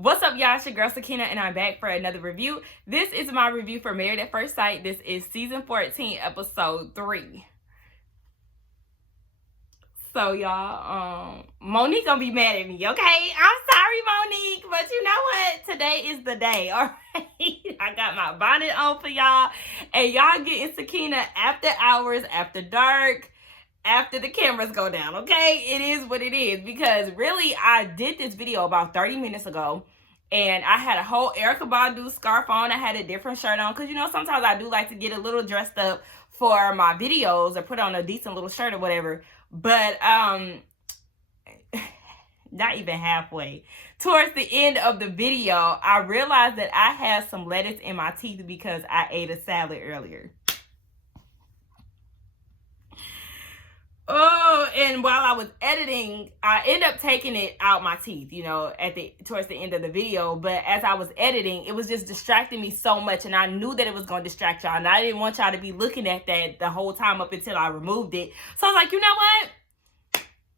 What's up, y'all? It's your girl Katina, and I'm back for another review. This is my review for Married at First Sight. This is season 14, episode 3. So, y'all, Monique gonna be mad at me, okay? I'm sorry, Monique, but you know what? Today is the day, all right? I got my bonnet on for y'all, and y'all getting Sakina after hours, after dark, after the cameras go down, okay? It is what it is, because really, I did this video about 30 minutes ago, and I had a whole Erykah Badu scarf on. I had a different shirt on, because, you know, sometimes I do like to get a little dressed up for my videos or put on a decent little shirt or whatever, but not even halfway. Towards the end of the video, I realized that I had some lettuce in my teeth because I ate a salad earlier. Oh, and while I was editing, I ended up taking it out my teeth, you know, towards the end of the video. But as I was editing, it was just distracting me so much, and I knew that it was going to distract y'all, and I didn't want y'all to be looking at that the whole time up until I removed it. So I was like, you know what?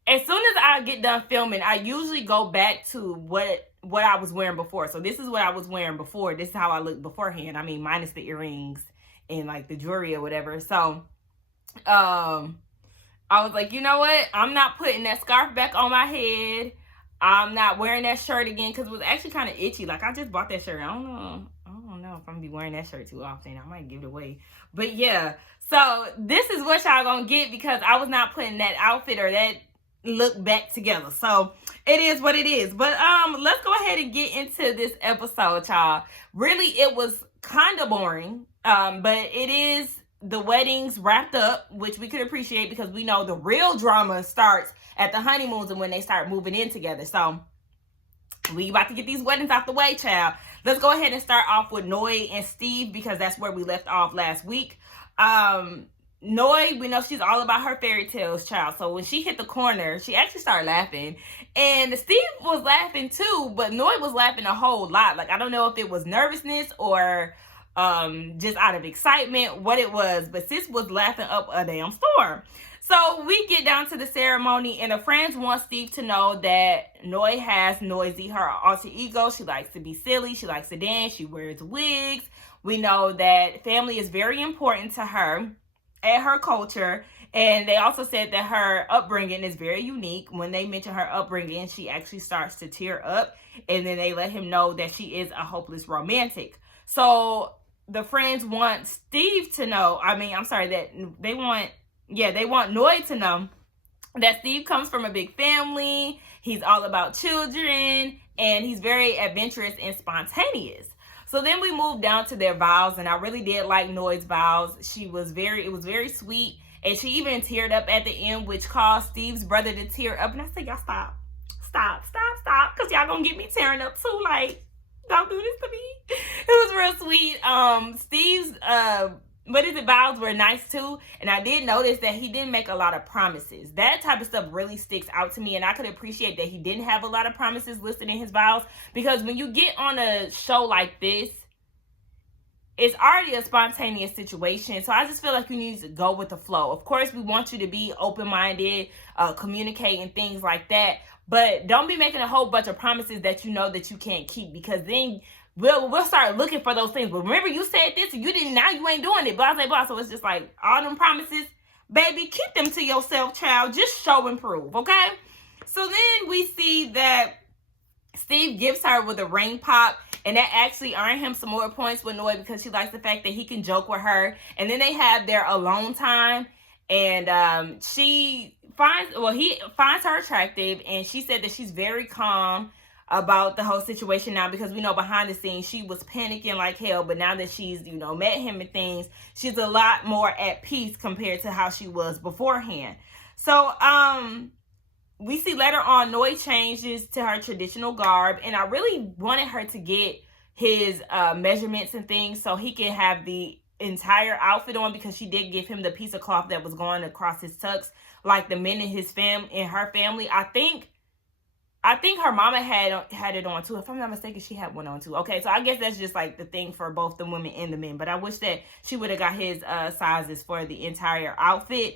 As soon as I get done filming, I usually go back to what I was wearing before. So this is what I was wearing before. This is how I looked beforehand. I mean, minus the earrings and like the jewelry or whatever. So, I was like, you know what? I'm not putting that scarf back on my head. I'm not wearing that shirt again because it was actually kind of itchy. Like, I just bought that shirt. I don't know if I'm going to be wearing that shirt too often. I might give it away. But yeah, so this is what y'all going to get because I was not putting that outfit or that look back together. So it is what it is. But let's go ahead and get into this episode, y'all. Really, it was kind of boring. But it is the weddings wrapped up, which we could appreciate because we know the real drama starts at the honeymoons and when they start moving in together. So we about to get these weddings out the way, child. Let's go ahead and start off with Noi and Steve because that's where we left off last week. Noi, we know she's all about her fairy tales, child. So when she hit the corner, she actually started laughing. And Steve was laughing too, but Noi was laughing a whole lot. Like, I don't know if it was nervousness or just out of excitement, what it was, but sis was laughing up a damn storm. So we get down to the ceremony, and the friends want Steve to know that Noi has Noisy, her alter ego. She likes to be silly, she likes to dance, she wears wigs. We know that family is very important to her and her culture, and they also said that her upbringing is very unique. When they mention her upbringing, she actually starts to tear up, and then they let him know that she is a hopeless romantic. So the friends want Steve to know, they want Noi to know that Steve comes from a big family, he's all about children, and he's very adventurous and spontaneous. So then we moved down to their vows, and I really did like Noi's vows. It was very sweet, and she even teared up at the end, which caused Steve's brother to tear up, and I said, y'all stop, because y'all gonna get me tearing up too, like, don't do this to me. It was real sweet. Steve's vows were nice too, and I did notice that he didn't make a lot of promises. That type of stuff really sticks out to me, and I could appreciate that he didn't have a lot of promises listed in his vows, because when you get on a show like this, it's already a spontaneous situation. So I just feel like you need to go with the flow. Of course, we want you to be open-minded, communicate and things like that. But don't be making a whole bunch of promises that you know that you can't keep, because then we'll start looking for those things. But remember, you said this and you didn't, now you ain't doing it. Blah, blah, blah. So it's just like all them promises, baby, keep them to yourself, child. Just show and prove, okay? So then we see that Steve gives her with a ring pop, and that actually earned him some more points with Noi because she likes the fact that he can joke with her. And then they have their alone time, and he finds her attractive, and she said that she's very calm about the whole situation now, because we know behind the scenes she was panicking like hell, but now that she's, you know, met him and things, she's a lot more at peace compared to how she was beforehand. So we see later on Noi changes to her traditional garb, and I really wanted her to get his measurements and things so he can have the entire outfit on, because she did give him the piece of cloth that was going across his tux like the men in her family. I think her mama had it on too. If I'm not mistaken, she had one on too. Okay, so I guess that's just like the thing for both the women and the men, but I wish that she would have got his sizes for the entire outfit.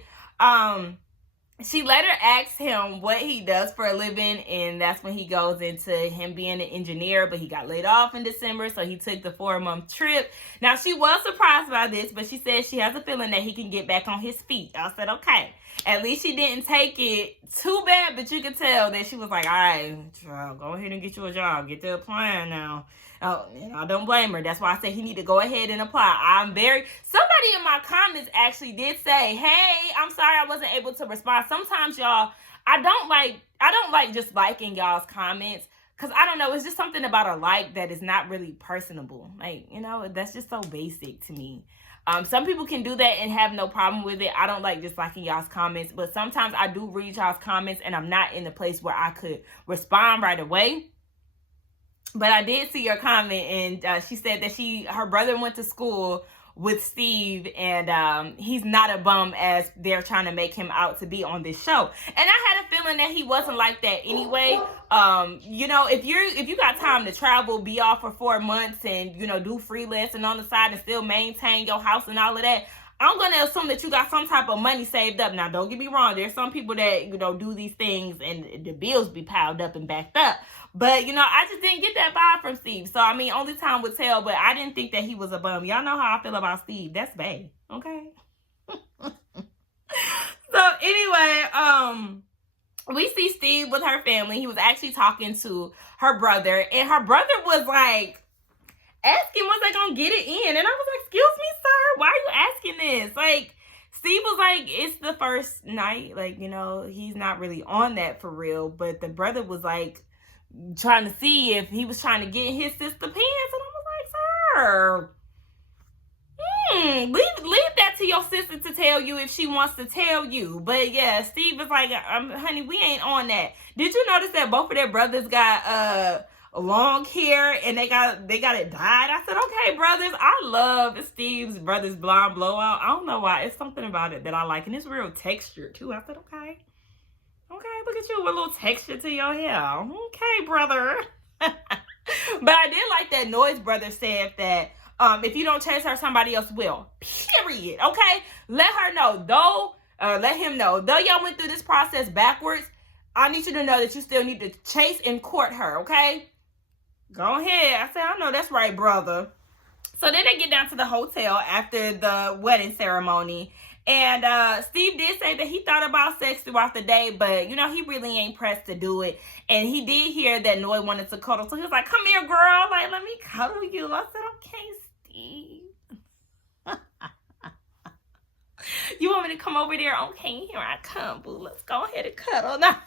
she later asks him what he does for a living, and that's when he goes into him being an engineer, but he got laid off in December, so he took the 4-month trip. Now, she was surprised by this, but she said she has a feeling that he can get back on his feet. I said, okay. At least she didn't take it too bad, but you could tell that she was like, all right, go ahead and get you a job. Get to applying now. I don't blame her. That's why I said he need to go ahead and apply. Somebody in my comments actually did say, hey, I'm sorry I wasn't able to respond. Sometimes, y'all, I don't like just liking y'all's comments, because I don't know, it's just something about a like that is not really personable. Like, that's just so basic to me. Some people can do that and have no problem with it. I don't like just liking y'all's comments, but sometimes I do read y'all's comments and I'm not in the place where I could respond right away. But I did see your comment, and she said that her brother went to school with Steve, and he's not a bum as they're trying to make him out to be on this show. And I had a feeling that he wasn't like that anyway. If you got time to travel, be off for 4 months, and do freelancing on the side and still maintain your house and all of that, I'm going to assume that you got some type of money saved up. Now, don't get me wrong. There's some people that, do these things and the bills be piled up and backed up. But, I just didn't get that vibe from Steve. So, only time would tell. But I didn't think that he was a bum. Y'all know how I feel about Steve. That's bad. Okay? So, anyway, we see Steve with her family. He was actually talking to her brother. And her brother was like, asking was they gonna get it in, and I was like, excuse me, sir, why are you asking this? Like, Steve was like, it's the first night, like, he's not really on that for real. But the brother was like trying to see if he was trying to get in his sister pants, and I was like, sir, leave that to your sister to tell you if she wants to tell you. But yeah, Steve was like, honey, we ain't on that. Did you notice that both of their brothers got long hair and they got it dyed? I said, okay, brothers. I love Steve's brother's blonde blowout. I don't know why. It's something about it that I like, and it's real textured too. I said, okay, look at you with a little texture to your hair. Okay, brother. But I did like that Noise brother said that if you don't chase her, somebody else will. Period. Okay, let her know. Let him know. Though y'all went through this process backwards, I need you to know that you still need to chase and court her. Okay. Go ahead. I said, I know that's right, brother. So then they get down to the hotel after the wedding ceremony. And Steve did say that he thought about sex throughout the day, but, he really ain't pressed to do it. And he did hear that Noy wanted to cuddle. So he was like, come here, girl. Like, let me cuddle you. I said, okay, Steve. You want me to come over there? Okay, here I come, boo. Let's go ahead and cuddle now.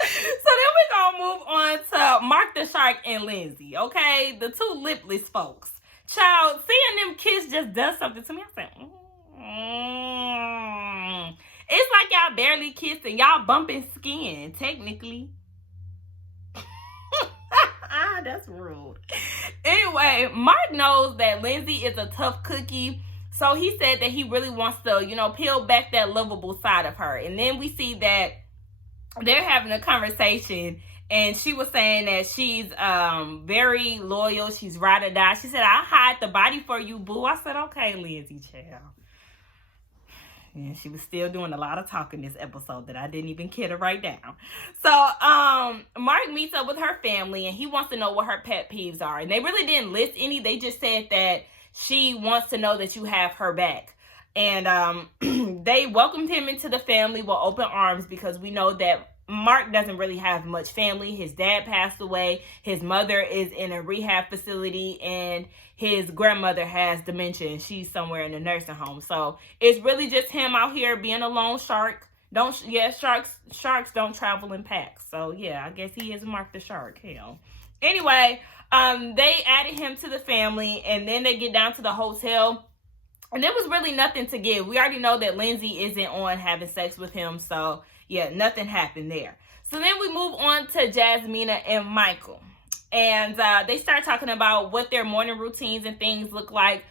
So then we're going to move on to Mark the Shark and Lindsay, okay? The two lipless folks. Child, seeing them kiss just does something to me. I said, It's like y'all barely kissing. Y'all bumping skin, technically. That's rude. Anyway, Mark knows that Lindsay is a tough cookie. So he said that he really wants to, peel back that lovable side of her. And then we see that they're having a conversation, and she was saying that she's very loyal. She's ride or die. She said, I'll hide the body for you, boo. I said, okay, Lindsay, child. And she was still doing a lot of talking this episode that I didn't even care to write down. So Mark meets up with her family, and he wants to know what her pet peeves are. And they really didn't list any. They just said that she wants to know that you have her back. And they welcomed him into the family with open arms, because we know that Mark doesn't really have much family. His dad passed away. His mother is in a rehab facility, and his grandmother has dementia, and she's somewhere in a nursing home. So it's really just him out here being a lone shark. Sharks don't travel in packs. So yeah, I guess he is Mark the Shark. Hell. Anyway, they added him to the family, and then they get down to the hotel. And there was really nothing to give. We already know that Lindsay isn't on having sex with him. So, yeah, nothing happened there. So then we move on to Jasmina and Michael. And they start talking about what their morning routines and things look like.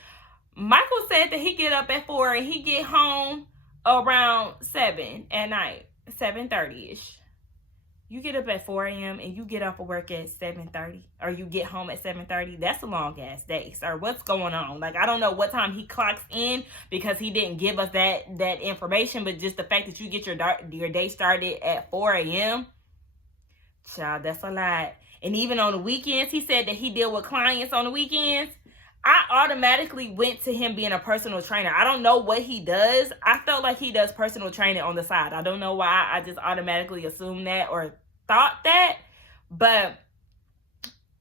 Michael said that he get up at 4 and he get home around 7 at night, 7:30-ish. You get up at 4 a.m. and you get off of work at 7:30, or you get home at 7:30. That's a long ass day, sir. What's going on? Like, I don't know what time he clocks in, because he didn't give us that information, but just the fact that you get your day started at 4 a.m. Child, that's a lot. And even on the weekends, he said that he deal with clients on the weekends. I automatically went to him being a personal trainer. I don't know what he does. I felt like he does personal training on the side. I don't know why. I just automatically assumed that or thought that. But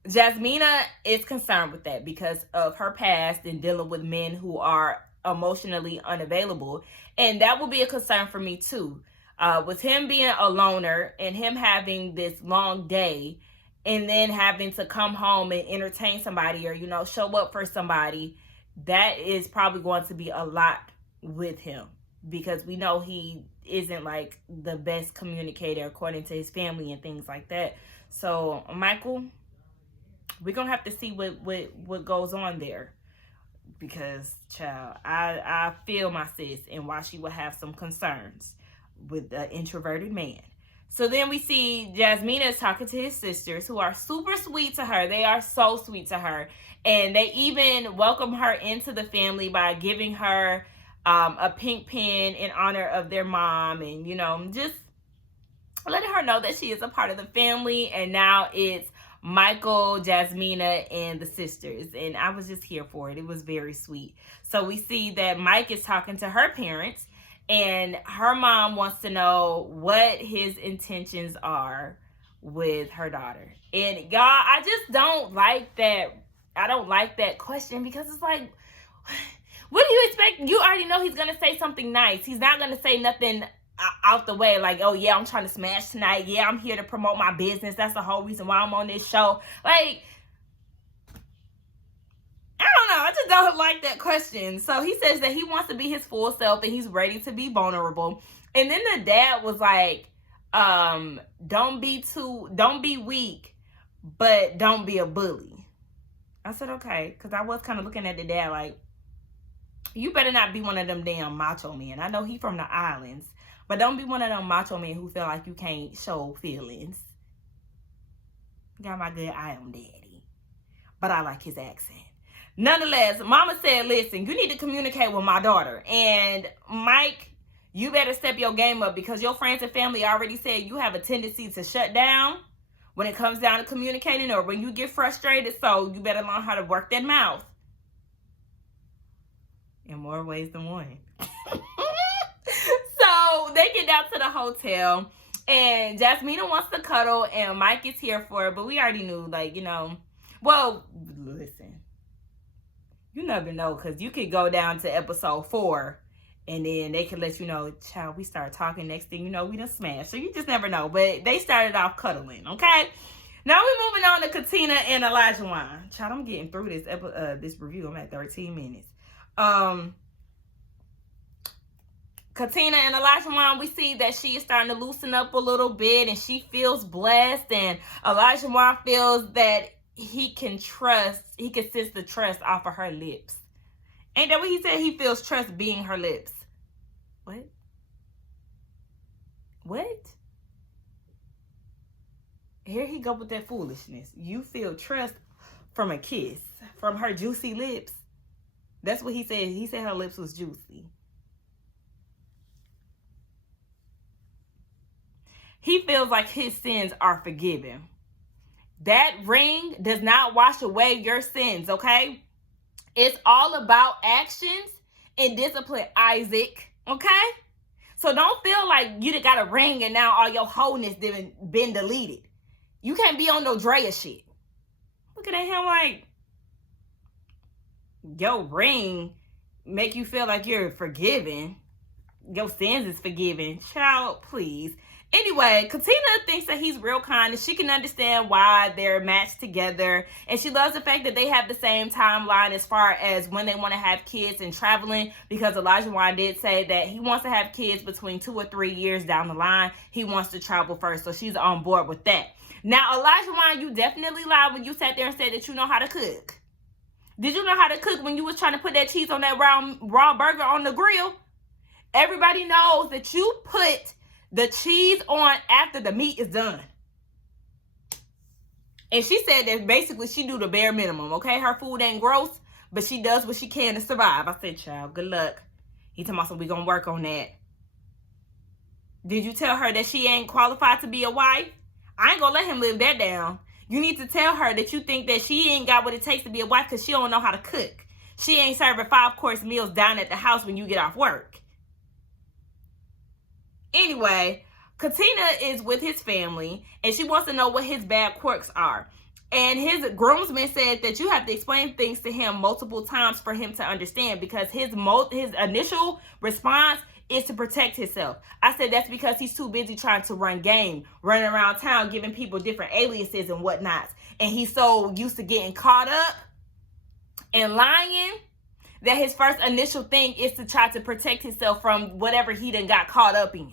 Jasmina is concerned with that because of her past and dealing with men who are emotionally unavailable. And that will be a concern for me too. With him being a loner and him having this long day, and then having to come home and entertain somebody, or, you know, show up for somebody, that is probably going to be a lot with him, because we know he isn't like the best communicator according to his family and things like that. So, Michael, we're going to have to see what goes on there, because, child, I feel my sis and why she would have some concerns with the introverted man. So then we see Jasmina is talking to his sisters, who are super sweet to her. They are so sweet to her. And they even welcome her into the family by giving her a pink pen in honor of their mom. And, you know, just letting her know that she is a part of the family. And now it's Michael, Jasmina, and the sisters. And I was just here for it. It was very sweet. So we see that Mike is talking to her parents. And her mom wants to know what his intentions are with her daughter. And y'all, I just don't like that. I don't like that question, because it's like, what do you expect? You already know he's going to say something nice. He's not going to say nothing out the way like, oh yeah, I'm trying to smash tonight. Yeah, I'm here to promote my business. That's the whole reason why I'm on this show. Like, I don't know. I just don't like that question. So he says that he wants to be his full self and he's ready to be vulnerable. And then the dad was like, don't be weak, but don't be a bully. I said, okay. Because I was kind of looking at the dad like, you better not be one of them damn macho men. I know he from the islands, but don't be one of them macho men who feel like you can't show feelings. Got my good eye on daddy, but I like his accent. Nonetheless, mama said, listen, you need to communicate with my daughter. And Mike, you better step your game up, because your friends and family already said you have a tendency to shut down when it comes down to communicating, or when you get frustrated. So you better learn how to work that mouth in more ways than one. So they get down to the hotel and Jasmina wants to cuddle and Mike is here for it. But we already knew, like, you know, well, listen. You never know, because you could go down to episode 4 and then they can let you know, child, we start talking. Next thing you know, we done smashed. So you just never know. But they started off cuddling, okay? Now we're moving on to Katina and Elijah. Child, I'm getting through this review. I'm at 13 minutes. Katina and Elijah, we see that she is starting to loosen up a little bit and she feels blessed. And Elijah feels that he can sense the trust off of her lips. Ain't that what he said? He feels trust being her lips. What? Here he go with that foolishness. You feel trust from a kiss, from her juicy lips. That's what he said. He said her lips was juicy. He feels like his sins are forgiven. That ring does not wash away your sins, okay? It's all about actions and discipline, Isaac, okay? So don't feel like you got a ring and now all your wholeness been deleted. You can't be on no Drea shit. Looking at him like, your ring make you feel like you're forgiven. Your sins is forgiven. Child, please. Anyway, Katina thinks that he's real kind and she can understand why they're matched together. And she loves the fact that they have the same timeline as far as when they want to have kids and traveling, because Elijah did say that he wants to have kids between 2 or 3 years down the line. He wants to travel first. So she's on board with that. Now, Elijah, you definitely lied when you sat there and said that you know how to cook. Did you know how to cook when you was trying to put that cheese on that raw burger on the grill? Everybody knows that you put the cheese on after the meat is done. And she said that basically she do the bare minimum, okay? Her food ain't gross, but she does what she can to survive. I said, child, good luck. He talking about, so we gonna work on that. Did you tell her that she ain't qualified to be a wife? I ain't gonna let him live that down. You need to tell her that you think that she ain't got what it takes to be a wife because she don't know how to cook. She ain't serving 5-course meals down at the house when you get off work. Anyway, Katina is with his family, and she wants to know what his bad quirks are. And his groomsman said that you have to explain things to him multiple times for him to understand, because his initial response is to protect himself. I said that's because he's too busy trying to run game, running around town, giving people different aliases and whatnot. And he's so used to getting caught up and lying that his first initial thing is to try to protect himself from whatever he done got caught up in.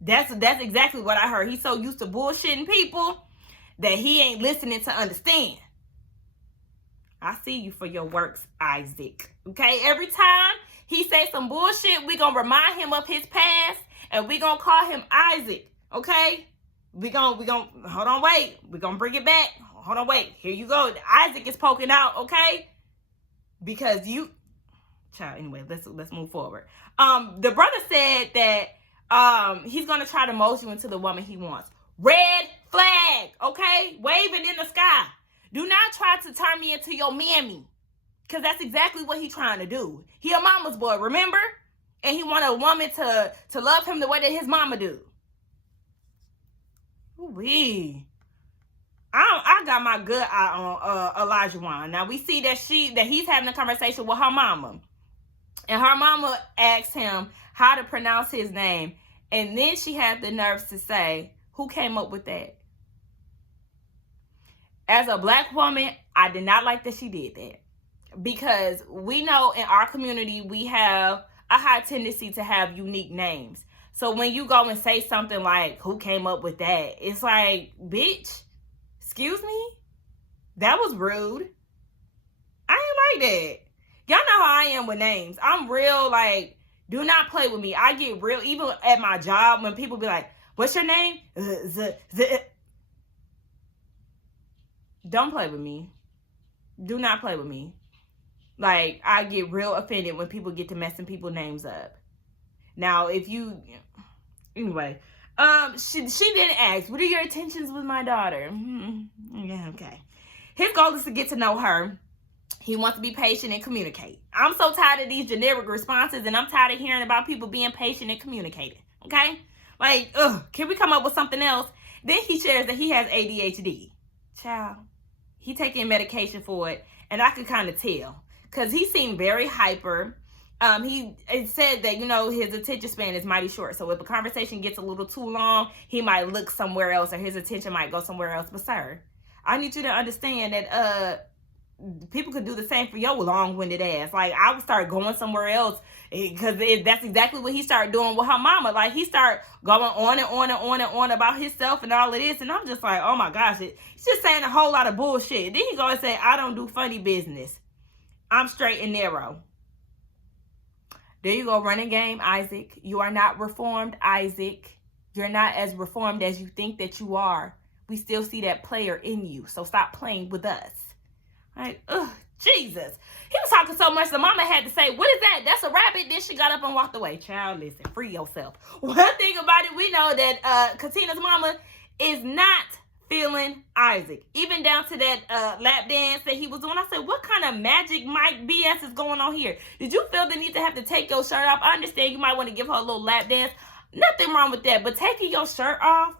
That's exactly what I heard. He's so used to bullshitting people that he ain't listening to understand. I see you for your works, Isaac. Okay, every time he say some bullshit, we gonna remind him of his past, and we gonna call him Isaac. Okay, we gonna hold on, wait. We gonna bring it back. Hold on, wait. Here you go. Isaac is poking out. Okay, because you, child. Anyway, let's move forward. The brother said that he's gonna try to mold you into the woman he wants. Red flag, okay? Waving in the sky. Do not try to turn me into your mammy, because that's exactly what he's trying to do. He a mama's boy, remember? And he want a woman to love him the way that his mama do. Ooh-wee. I got my good eye on Elijah Wan. Now we see that he's having a conversation with her mama, and her mama asked him how to pronounce his name, and then she had the nerves to say, "Who came up with that?" As a black woman, I did not like that she did that, because we know in our community we have a high tendency to have unique names. So when you go and say something like, "Who came up with that?" it's like, bitch, excuse me? That was rude. I ain't like that. Y'all know how I am with names. I'm real, like, do not play with me. I get real, even at my job, when people be like, "What's your name?" Don't play with me. Do not play with me. Like, I get real offended when people get to messing people's names up. Now, if you, anyway, she didn't ask, what are your intentions with my daughter? Yeah, okay. His goal is to get to know her. He wants to be patient and communicate. I'm so tired of these generic responses, and I'm tired of hearing about people being patient and communicating. Okay? Like, can we come up with something else? Then he shares that he has ADHD. Child, he taking medication for it, and I could kind of tell, because he seemed very hyper. It said that, his attention span is mighty short. So if a conversation gets a little too long, he might look somewhere else, or his attention might go somewhere else. But sir, I need you to understand that people could do the same for your long-winded ass. Like, I would start going somewhere else, because that's exactly what he started doing with her mama. Like, he started going on and on and on and on about himself and all of this, and I'm just like, oh my gosh, he's just saying a whole lot of bullshit. Then he go and say, "I don't do funny business. I'm straight and narrow." There you go, running game, Isaac. You are not reformed, Isaac. You're not as reformed as you think that you are. We still see that player in you, so stop playing with us. Like, Jesus. He was talking so much, the mama had to say, "What is that? That's a rabbit." Then she got up and walked away. Child, listen, free yourself. One thing about it, we know that Katina's mama is not feeling Isaac. Even down to that lap dance that he was doing. I said, what kind of magic Mike BS is going on here? Did you feel the need to have to take your shirt off? I understand you might want to give her a little lap dance. Nothing wrong with that. But taking your shirt off,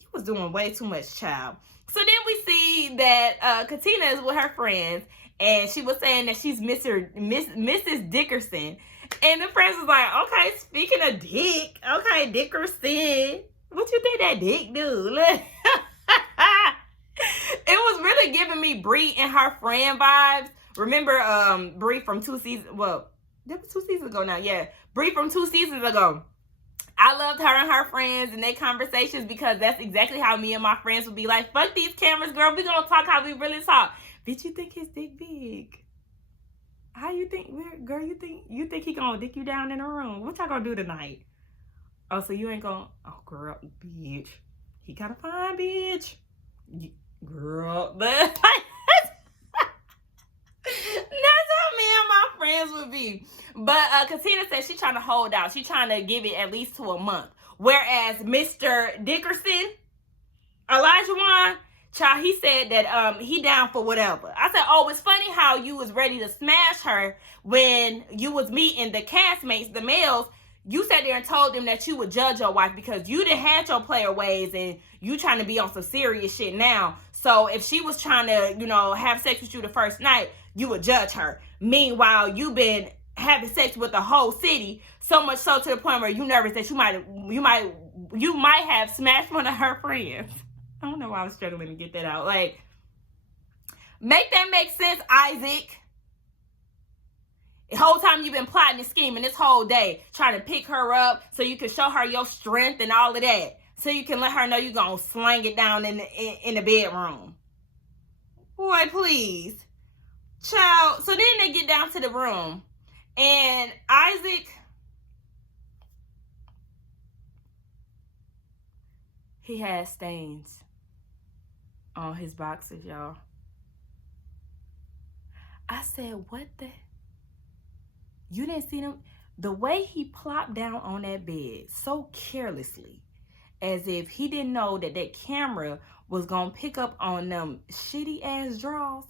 you was doing way too much, child. So then we see that Katina is with her friends, and she was saying that she's Mrs. Dickerson. And the friends was like, okay, speaking of dick, okay, Dickerson, what you think that dick do? Look. It was really giving me Bree and her friend vibes. Remember Bree from 2 seasons, well, that was 2 seasons ago now, yeah. Bree from 2 seasons ago. I loved her and her friends and their conversations, because that's exactly how me and my friends would be like, fuck these cameras, girl. We gonna talk how we really talk. Bitch, you think his dick big? How you think, girl, you think he gonna dick you down in the room? What y'all gonna do tonight? Oh, so you ain't gonna, oh, girl, bitch. He kinda fine, bitch. But Katina said she's trying to hold out. She's trying to give it at least to a month. Whereas Mr. Dickerson, Elijah Wan, child, he said that he down for whatever. I said, oh, it's funny how you was ready to smash her when you was meeting the castmates, the males. You sat there and told them that you would judge your wife because you didn't have your player ways and you trying to be on some serious shit now. So if she was trying to, you know, have sex with you the first night, you would judge her. Meanwhile, you've been having sex with the whole city, so much so to the point where you nervous that you might have smashed one of her friends. I don't know why I was struggling to get that out. Like, make that make sense, Isaac. The whole time you've been plotting and scheming this whole day, trying to pick her up so you can show her your strength and all of that. So you can let her know you're going to slang it down in the bedroom. Boy, please. Child, so then they get down to the room. And Isaac, he has stains on his boxers, y'all. I said, what the? You didn't see them? The way he plopped down on that bed so carelessly, as if he didn't know that that camera was going to pick up on them shitty ass drawers.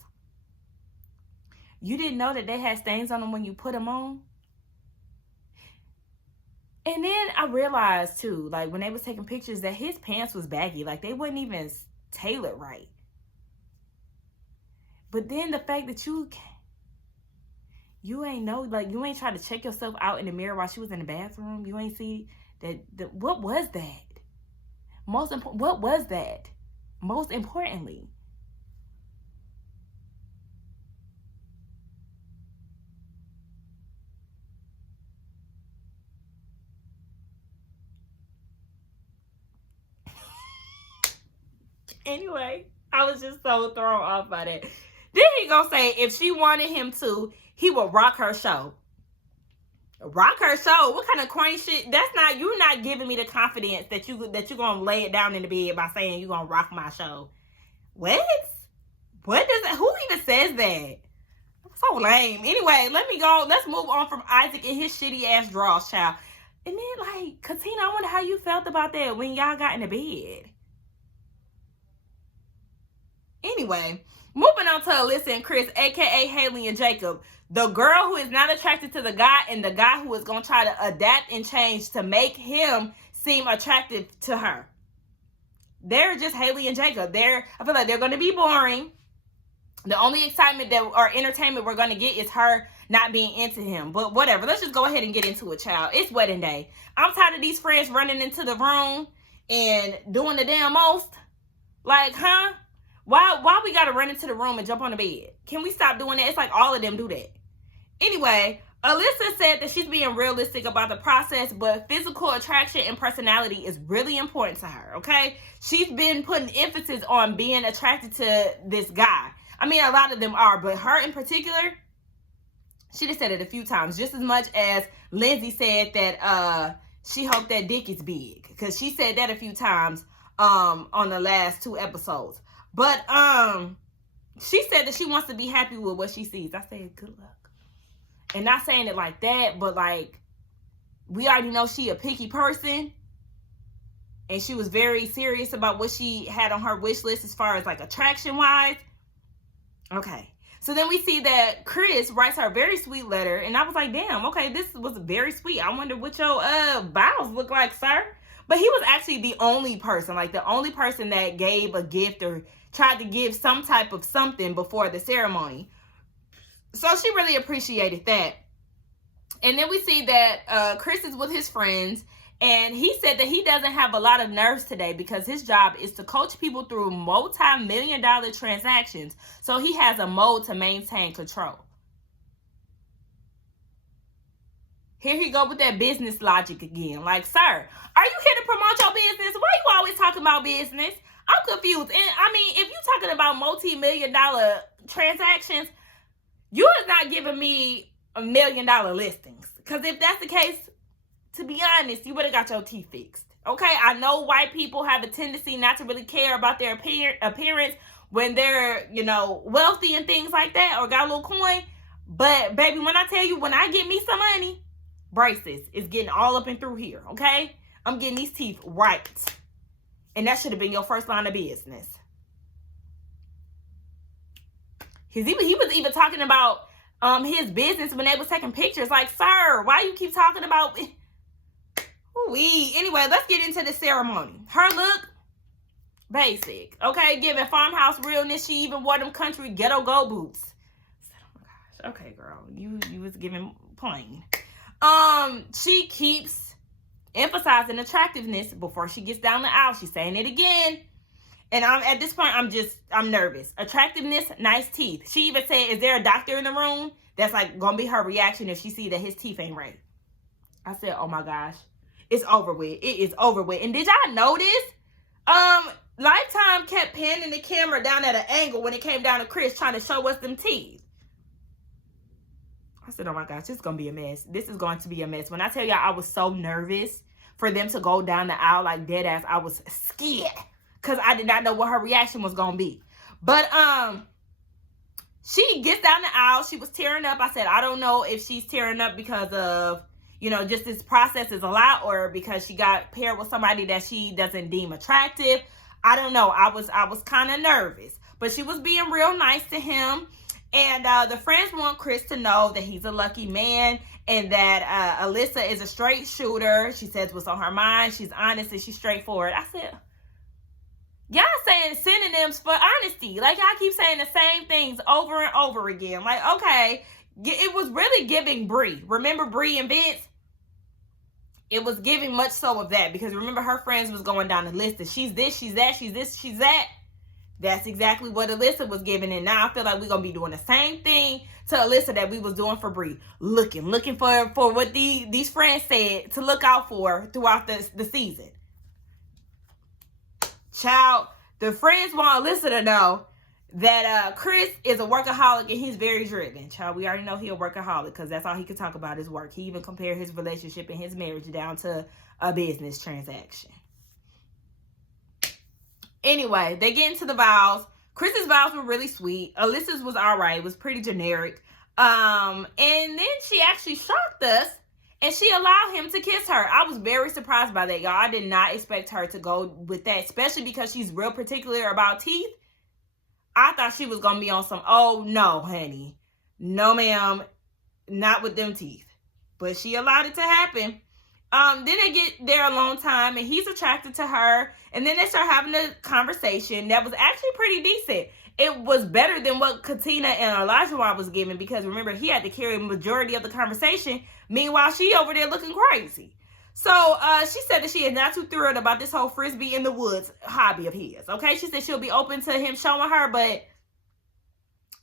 You didn't know that they had stains on them when you put them on? And then I realized too, like when they was taking pictures, that his pants was baggy. Like they wasn't even tailored right. But then the fact that you ain't know, like you ain't try to check yourself out in the mirror while she was in the bathroom. You ain't see that. What was that? What was that? Most importantly. Anyway, I was just so thrown off by that. Then he gonna say if she wanted him to, he would rock her show. Rock her show? What kind of corny shit? That's not, you're not giving me the confidence that you're gonna lay it down in the bed by saying you're gonna rock my show. What? What does that, who even says that? So lame. Anyway, let's move on from Isaac and his shitty ass drawers, child. And then like, Katina, I wonder how you felt about that when y'all got in the bed. Anyway, moving on to Alyssa and Chris, aka Haley and Jacob. The girl who is not attracted to the guy and the guy who is going to try to adapt and change to make him seem attractive to her. They're just Haley and Jacob. I feel like they're going to be boring. The only excitement or entertainment we're going to get is her not being into him. But whatever. Let's just go ahead and get into it, child. It's wedding day. I'm tired of these friends running into the room and doing the damn most. Like, huh? Why we gotta run into the room and jump on the bed? Can we stop doing that? It's like all of them do that. Anyway, Alyssa said that she's being realistic about the process, but physical attraction and personality is really important to her, okay? She's been putting emphasis on being attracted to this guy. I mean, a lot of them are, but her in particular, she just said it a few times, just as much as Lindsay said that she hoped that dick is big, because she said that a few times on the last 2 episodes. But she said that she wants to be happy with what she sees. I said, good luck. And not saying it like that, but like, we already know she a picky person. And she was very serious about what she had on her wish list as far as like attraction-wise. Okay. So then we see that Chris writes her a very sweet letter. And I was like, damn, okay, this was very sweet. I wonder what your vows look like, sir. But he was actually the only person that gave a gift or tried to give some type of something before the ceremony. So she really appreciated that. And then we see that Chris is with his friends, and he said that he doesn't have a lot of nerves today because his job is to coach people through multi-million-dollar transactions. So he has a mode to maintain control. Here he go with that business logic again. Like, sir, are you here to promote your business? Why you always talking about business? I'm confused. And I mean, if you're talking about multi-million-dollar transactions, you is not giving me $1 million listings. Because if that's the case, to be honest, you would have got your teeth fixed. Okay, I know white people have a tendency not to really care about their appearance when they're, wealthy and things like that or got a little coin. But, baby, when I tell you, when I get me some money, braces is getting all up and through here, okay? I'm getting these teeth right. And that should have been your first line of business. He was even talking about his business when they was taking pictures. Like, sir, why you keep talking about... Ooh-wee. Anyway, let's get into the ceremony. Her look, basic. Okay, giving farmhouse realness. She even wore them country ghetto go boots. Oh my gosh. Okay, girl. You was giving plain. She keeps emphasizing attractiveness before she gets down the aisle. She's saying it again. And at this point, I'm nervous. Attractiveness, nice teeth. She even said, is there a doctor in the room? That's like going to be her reaction if she see that his teeth ain't right. I said, oh my gosh. It's over with. It is over with. And did y'all notice? Lifetime kept panning the camera down at an angle when it came down to Chris trying to show us them teeth. I said, oh my gosh, this is going to be a mess. This is going to be a mess. When I tell y'all I was so nervous for them to go down the aisle like dead ass, I was scared. Because I did not know what her reaction was going to be. But she gets down the aisle. She was tearing up. I said, I don't know if she's tearing up because of, just this process is a lot, or because she got paired with somebody that she doesn't deem attractive. I don't know. I was kind of nervous. But she was being real nice to him. And the friends want Chris to know that he's a lucky man and that Alyssa is a straight shooter. She says what's on her mind. She's honest and she's straightforward. I said... Y'all saying synonyms for honesty. Like, y'all keep saying the same things over and over again. Like, okay, it was really giving Bree. Remember Bree and Vince? It was giving much so of that. Because remember, her friends was going down the list of she's this, she's that, she's this, she's that. That's exactly what Alyssa was giving. And now I feel like we're going to be doing the same thing to Alyssa that we was doing for Bree. Looking for what these friends said to look out for throughout the season. Child, the friends want Alyssa to know that Chris is a workaholic and he's very driven. Child, we already know he's a workaholic because that's all he can talk about is work. He even compared his relationship and his marriage down to a business transaction. Anyway, they get into the vows. Chris's vows were really sweet. Alyssa's was all right. It was pretty generic. And then she actually shocked us. And she allowed him to kiss her. I was very surprised by that, y'all. I did not expect her to go with that, especially because she's real particular about teeth. I thought she was going to be on some, oh, no, honey. No, ma'am. Not with them teeth. But she allowed it to happen. Then they get there a long time, and he's attracted to her. And then they start having a conversation that was actually pretty decent. It was better than what Katina and Elijah was giving because, remember, he had to carry the majority of the conversation. Meanwhile, she over there looking crazy. So she said that she is not too thrilled about this whole frisbee in the woods hobby of his. Okay, she said she'll be open to him showing her, but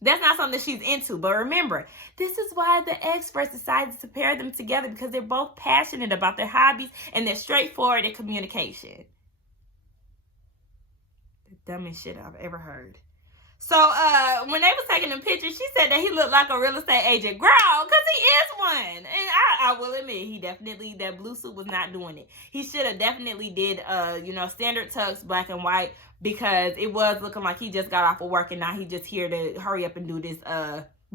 that's not something that she's into. But remember, this is why the experts decided to pair them together because they're both passionate about their hobbies and they're straightforward in communication. The dumbest shit I've ever heard. So, when they was taking them pictures, she said that he looked like a real estate agent. Girl, because he is one. And I will admit, he definitely, that blue suit was not doing it. He should have definitely did, standard tux, black and white, because it was looking like he just got off of work and now he just here to hurry up and do this,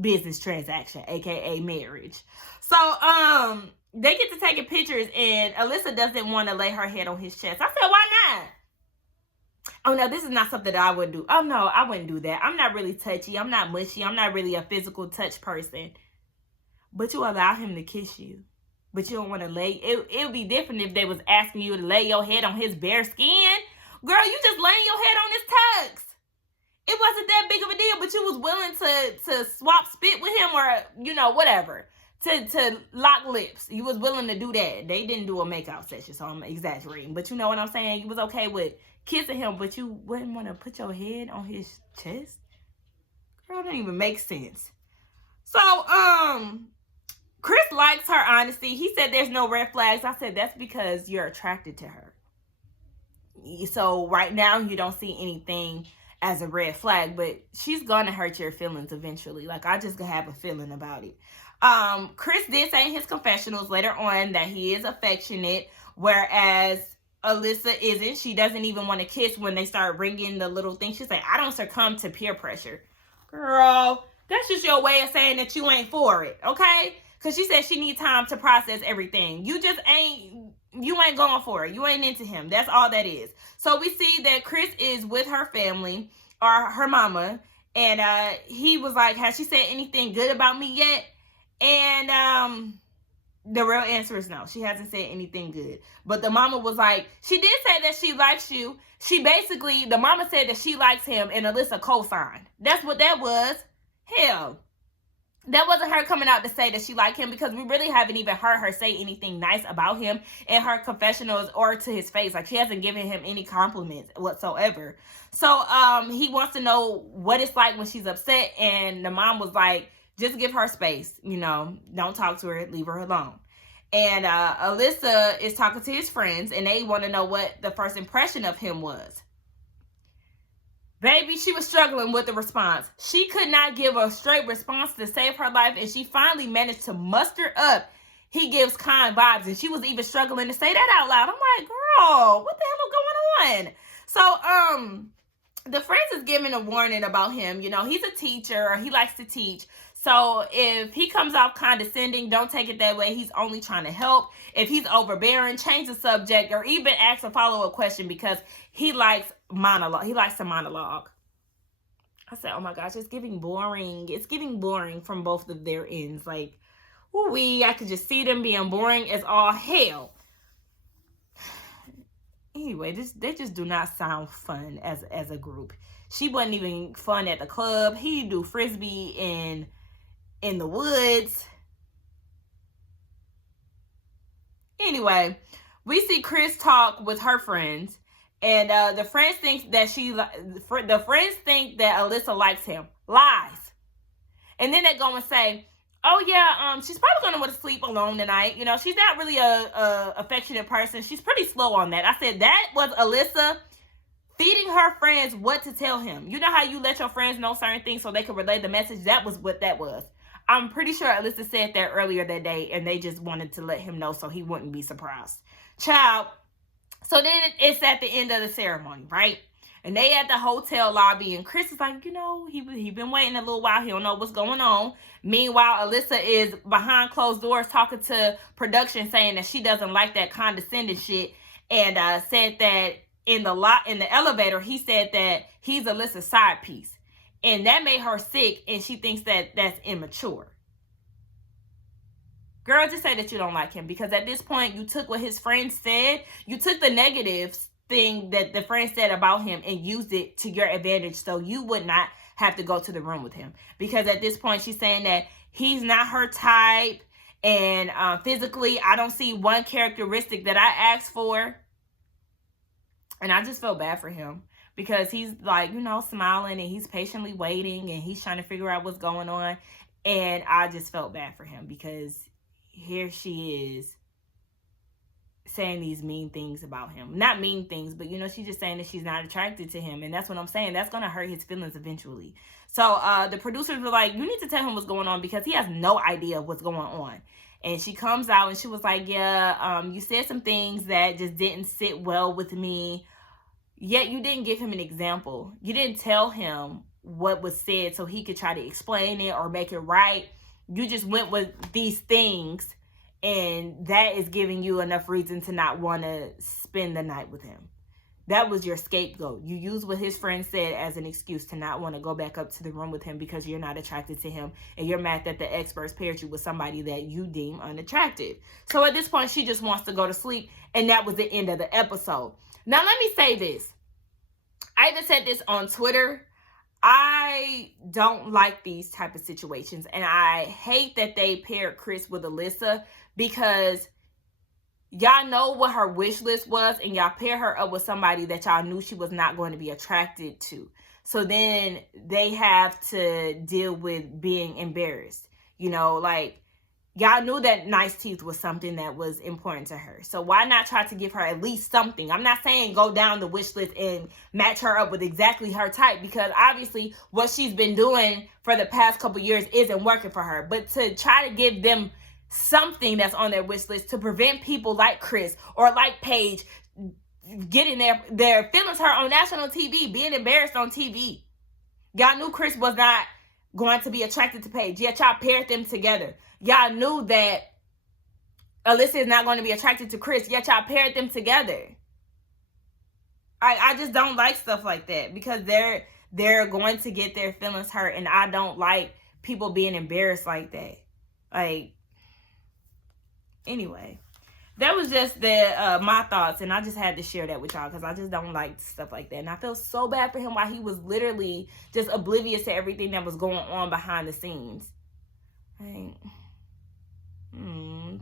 business transaction, aka marriage. So, they get to taking pictures and Alyssa doesn't want to lay her head on his chest. I said, why not? Oh, no, this is not something that I would do. Oh, no, I wouldn't do that. I'm not really touchy. I'm not mushy. I'm not really a physical touch person. But you allow him to kiss you. But you don't want to lay. It would be different if they was asking you to lay your head on his bare skin. Girl, you just laying your head on his tux. It wasn't that big of a deal, but you was willing to swap spit with him or, whatever. To lock lips. You was willing to do that. They didn't do a makeout session, so I'm exaggerating. But you know what I'm saying? You was okay with kissing him, but you wouldn't want to put your head on his chest? Girl, that don't even make sense. So, Chris likes her honesty. He said there's no red flags. I said that's because you're attracted to her. So, right now, you don't see anything as a red flag, but she's going to hurt your feelings eventually. Like, I just have a feeling about it. Chris did say in his confessionals later on that he is affectionate, whereas Alyssa isn't. She doesn't even want to kiss when they start ringing the little thing. She's like, I don't succumb to peer pressure. Girl, That's just your way of saying that you ain't for it, okay? Because she said she needs time to process everything. You ain't going for it. You ain't into him. That's all that is. So we see that Chris is with her family, or her mama, and he was like, has she said anything good about me yet? And the real answer is no. She hasn't said anything good. But the mama was like, she did say that she likes you. The mama said that she likes him, and Alyssa co-signed. That's what that was. Hell, that wasn't her coming out to say that she liked him, because we really haven't even heard her say anything nice about him in her confessionals or to his face. Like, she hasn't given him any compliments whatsoever. So he wants to know what it's like when she's upset, and the mom was like, just give her space, don't talk to her, leave her alone. And Alyssa is talking to his friends, and they want to know what the first impression of him was. Baby, she was struggling with the response. She could not give a straight response to save her life, and she finally managed to muster up, he gives kind vibes, and she was even struggling to say that out loud. I'm like, girl, what the hell is going on? So, the friends is giving a warning about him. He's a teacher. He likes to teach. So if he comes off condescending, don't take it that way. He's only trying to help. If he's overbearing, change the subject, or even ask a follow-up question, because he likes monologue. He likes to monologue. I said, oh my gosh, it's getting boring. It's getting boring from both of their ends. Like, I could just see them being boring as all hell. Anyway, they just do not sound fun as a group. She wasn't even fun at the club. He do frisbee in the woods. Anyway, we see Chris talk with her friends, and the friends think that Alyssa likes him. Lies. And then they go and say, oh yeah, she's probably gonna want to sleep alone tonight. She's not really a affectionate person. She's pretty slow on that. I said that was Alyssa feeding her friends what to tell him. You know how you let your friends know certain things so they can relay the message? That was what that was. I'm pretty sure Alyssa said that earlier that day, and they just wanted to let him know so he wouldn't be surprised. Child. So then it's at the end of the ceremony, right? And they at the hotel lobby, and Chris is like, he been waiting a little while. He don't know what's going on. Meanwhile, Alyssa is behind closed doors talking to production, saying that she doesn't like that condescending shit, and said that in the elevator, he said that he's Alyssa's side piece. And that made her sick, and she thinks that that's immature. Girl, just say that you don't like him, because at this point, you took what his friends said. You took the negative thing that the friends said about him and used it to your advantage, so you would not have to go to the room with him. Because at this point, she's saying that he's not her type, and physically, I don't see one characteristic that I asked for. And I just felt bad for him, because he's like, smiling, and he's patiently waiting, and he's trying to figure out what's going on. And I just felt bad for him, because here she is saying these mean things about him. Not mean things, but, she's just saying that she's not attracted to him. And that's what I'm saying. That's going to hurt his feelings eventually. So the producers were like, you need to tell him what's going on, because he has no idea what's going on. And she comes out, and she was like, yeah, you said some things that just didn't sit well with me. Yet you didn't give him an example. You didn't tell him what was said so he could try to explain it or make it right. You just went with these things, and that is giving you enough reason to not want to spend the night with him. That was your scapegoat. You used what his friend said as an excuse to not want to go back up to the room with him, because you're not attracted to him, and you're mad that the experts paired you with somebody that you deem unattractive. So at this point, she just wants to go to sleep, and that was the end of the episode. Now, let me say this. I even said this on Twitter. I don't like these type of situations, and I hate that they paired Chris with Alyssa, because y'all know what her wish list was, and y'all pair her up with somebody that y'all knew she was not going to be attracted to. So then they have to deal with being embarrassed. Y'all knew that nice teeth was something that was important to her. So why not try to give her at least something? I'm not saying go down the wish list and match her up with exactly her type, because obviously what she's been doing for the past couple years isn't working for her. But to try to give them something that's on their wish list to prevent people like Chris or like Paige getting their feelings hurt on national TV, being embarrassed on TV. Y'all knew Chris was not going to be attracted to Paige. Yet y'all paired them together. Y'all knew that Alyssa is not going to be attracted to Chris. Yet y'all paired them together. I just don't like stuff like that, because they're going to get their feelings hurt, and I don't like people being embarrassed like that. Like, anyway, that was just my thoughts, and I just had to share that with y'all because I just don't like stuff like that. And I feel so bad for him while he was literally just oblivious to everything that was going on behind the scenes. Like,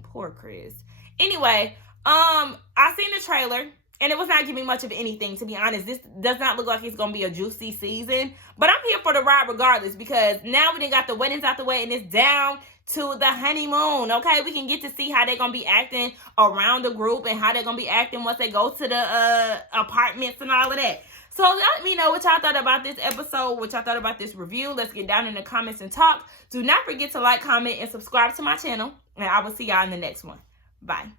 poor Chris. Anyway, I seen the trailer, and it was not giving much of anything, to be honest. This does not look like it's going to be a juicy season. But I'm here for the ride regardless, because now we done got the weddings out the way, and it's down to the honeymoon, okay? We can get to see how they're going to be acting around the group, and how they're going to be acting once they go to the apartments and all of that. So let me know what y'all thought about this episode, what y'all thought about this review. Let's get down in the comments and talk. Do not forget to like, comment, and subscribe to my channel. And I will see y'all in the next one. Bye.